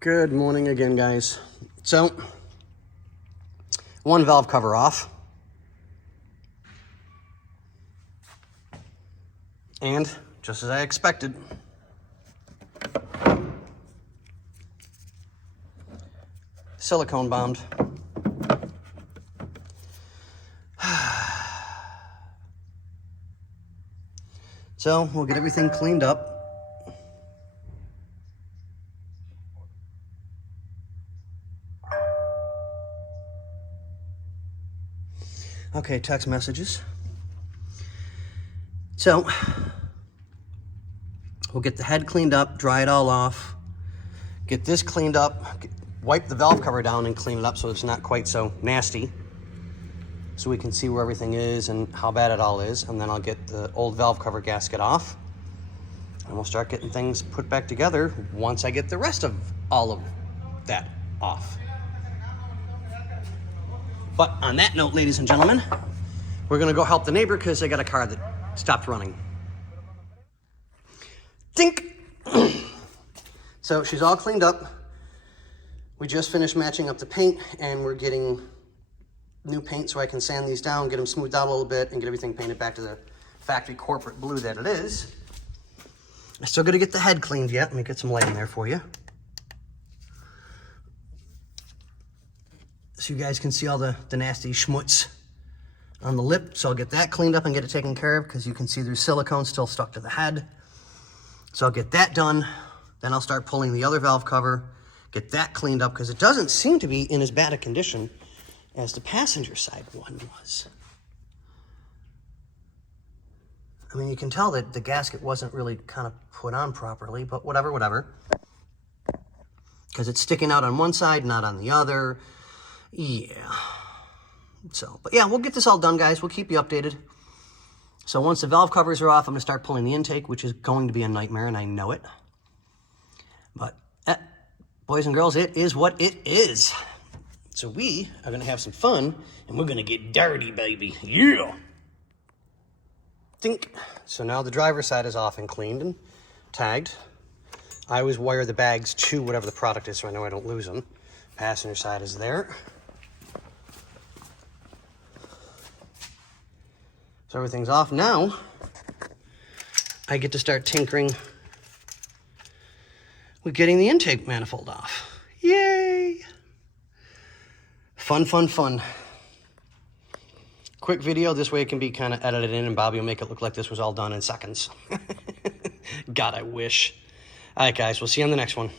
Good morning again, guys. So, one valve cover off. And, just as I expected, silicone bombed. So, we'll get everything cleaned up. Okay, text messages. So, we'll get the head cleaned up, dry it all off, get this cleaned up, wipe the valve cover down and clean it up so it's not quite so nasty, so we can see where everything is and how bad it all is. And then I'll get the old valve cover gasket off, and we'll start getting things put back together once I get the rest of all of that off. But on that note, ladies and gentlemen, we're gonna go help the neighbor because they got a car that stopped running. Dink! So she's all cleaned up. We just finished matching up the paint, and we're getting new paint so I can sand these down, get them smoothed out a little bit, and get everything painted back to the factory corporate blue that it is. I still gotta get the head cleaned yet. Let me get some light in there for you, so you guys can see all the nasty schmutz on the lip. So I'll get that cleaned up and get it taken care of, because you can see there's silicone still stuck to the head. So I'll get that done. Then I'll start pulling the other valve cover, get that cleaned up, because it doesn't seem to be in as bad a condition as the passenger side one was. I mean, you can tell that the gasket wasn't really kind of put on properly, but whatever. Because it's sticking out on one side, not on the other. Yeah. So, but yeah, we'll get this all done, guys. We'll keep you updated. So once the valve covers are off, I'm going to start pulling the intake, which is going to be a nightmare, and I know it. But, boys and girls, it is what it is. So we are going to have some fun, and we're going to get dirty, baby. Yeah! Think. So now the driver's side is off and cleaned and tagged. I always wire the bags to whatever the product is so I know I don't lose them. Passenger side is there. So everything's off. Now, I get to start tinkering with getting the intake manifold off. Yay! Fun. Quick video, this way it can be kind of edited in, and Bobby will make it look like this was all done in seconds. God, I wish. All right, guys, we'll see you on the next one.